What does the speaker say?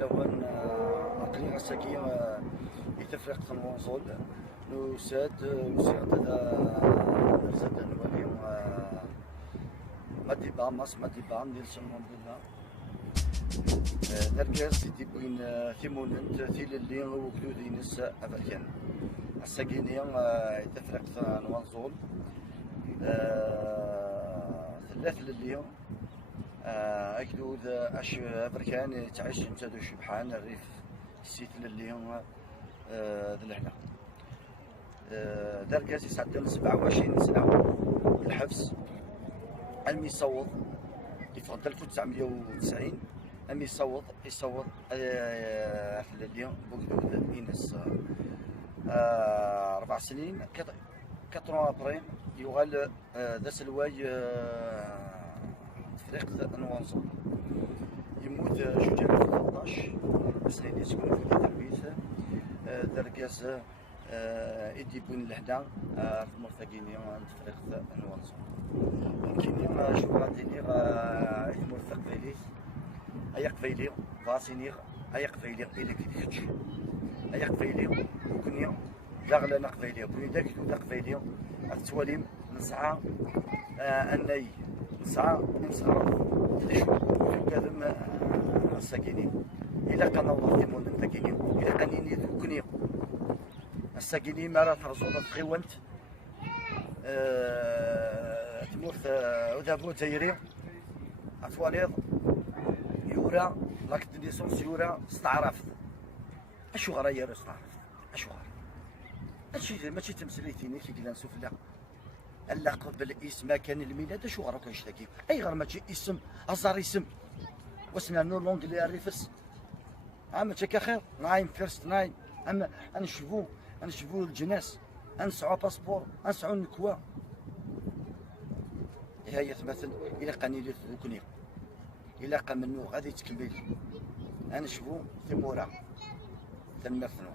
لوان أقليم الساكية يتفرق تنوصل نساد وسيرت نساد نولي مديبا ماس مديبا ندير سمون ديالنا نركز تيبين ثيموننت ثيل اللي وكدو دينس أفريكان الساكينية يتفرق تنوصل ثلاث لليوم أكدود أش أفريكان تعيش نتادو شبحان الريف السيت لليوم ذي لهنا دركاز يسعدنا 27 سنة الحبس أمي يصوت يفضل 1990 أمي يصوت في اليوم بوكدود إنس 4 سنين 4 أبريل يغال ذا سلواي تفريق نوانزو يموت شجاع في 13 سنين يسكن في التربية دركاز إدي بن لهنا في مرتقيني تفريق نوانزو كاينين شغلاتيني مرتق فيلي أيق فيلي فاسيني أيق فيلي إلى كيتش أيق فيلي وكنيا داغلا قبيلي بني داك قبيلي التواليم نسعى أني نسعى كذا الساكنين إلا كان الله تيمون الساكنين إلا كان يذكني الساكنين ما راه ترزو تخيونت تموت ودابو تيري أتواليض يورا لاك ديسونس يورا استعرفت أشو غرا يا استعرفت أشو غرا ماشي تمثيليتيني كي قلنا نسوف لا اللقب بالاسم كان الميلاد شو غير كنشتكي اي غير ماشي اسم ازار اسم واسمنا نو لونجلي ريفرس عام تشكا خير نايم فيرست نايم اما نشوفو الجناس نسعو باسبور نسعو النكوا هي تمثل الى قنيلي ذوكني الى قمنو غادي تكمل نشوفو ثمورا تنمرثنو